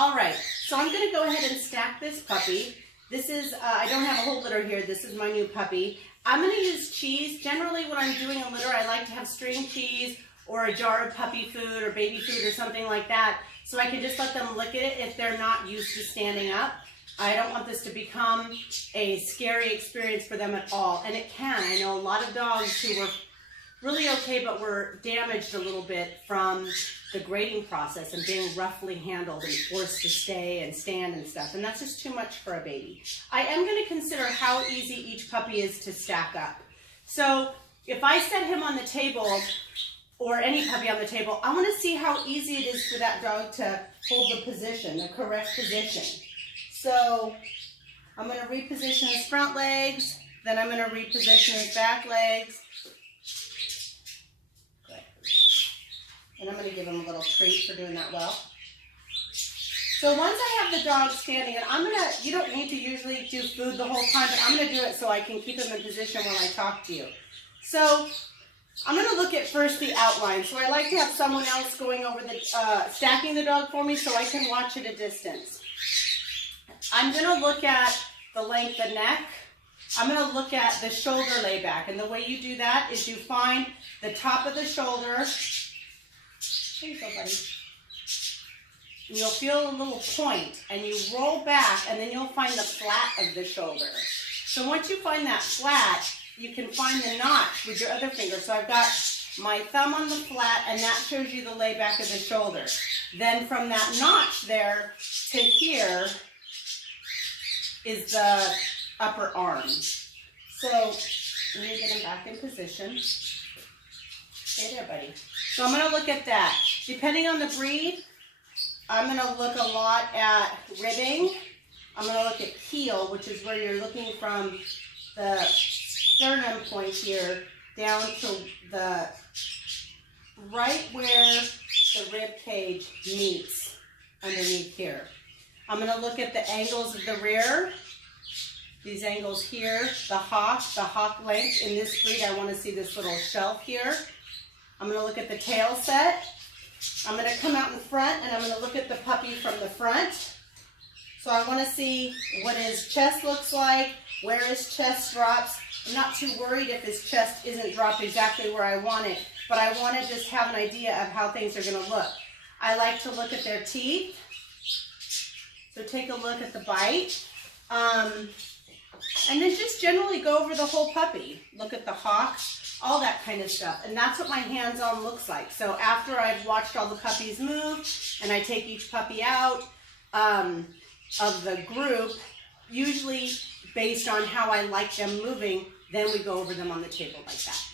All right, so I'm going to go ahead and stack this puppy. This is, I don't have a whole litter here. This is my new puppy. I'm going to use cheese. Generally, when I'm doing a litter, I like to have string cheese or a jar of puppy food or baby food or something like that, so I can just let them lick at it if they're not used to standing up. I don't want this to become a scary experience for them at all, and it can. I know a lot of dogs who were really okay, but were damaged a little bit from the grading process and being roughly handled and forced to stay and stand and stuff, and that's just too much for a baby. I am going to consider how easy each puppy is to stack up. So if I set him on the table, or any puppy on the table, I want to see how easy it is for that dog to hold the position, the correct position. So I'm going to reposition his front legs, then I'm going to reposition his back legs. Good. And I'm going to give him a little treat for doing that well. So once I have the dog standing, and I'm going to, you don't need to usually do food the whole time, but I'm going to do it so I can keep him in position while I talk to you. So I'm going to look at first the outline. So I like to have someone else going over the, stacking the dog for me so I can watch at a distance. I'm going to look at the length of neck. I'm going to look at the shoulder layback. And the way you do that is you find the top of the shoulder. There you go, buddy. And you'll feel a little point, and you roll back, and then you'll find the flat of the shoulder. So once you find that flat, you can find the notch with your other finger. So I've got my thumb on the flat, and that shows you the layback of the shoulder. Then from that notch there to here is the upper arm. So let me get him back in position. Stay there, buddy. So I'm going to look at that. Depending on the breed, I'm going to look a lot at ribbing. I'm going to look at heel, which is where you're looking from the sternum point here down to the right where the rib cage meets underneath here. I'm going to look at the angles of the rear, these angles here, the hock length. In this breed, I want to see this little shelf here. I'm going to look at the tail set. I'm going to come out in front, and I'm going to look at the puppy from the front. So I want to see what his chest looks like, where his chest drops. I'm not too worried if his chest isn't dropped exactly where I want it, but I want to just have an idea of how things are going to look. I like to look at their teeth. So take a look at the bite. And then just generally go over the whole puppy. Look at the hocks, all that kind of stuff. And that's what my hands-on looks like. So after I've watched all the puppies move, and I take each puppy out of the group, usually based on how I like them moving, then we go over them on the table like that.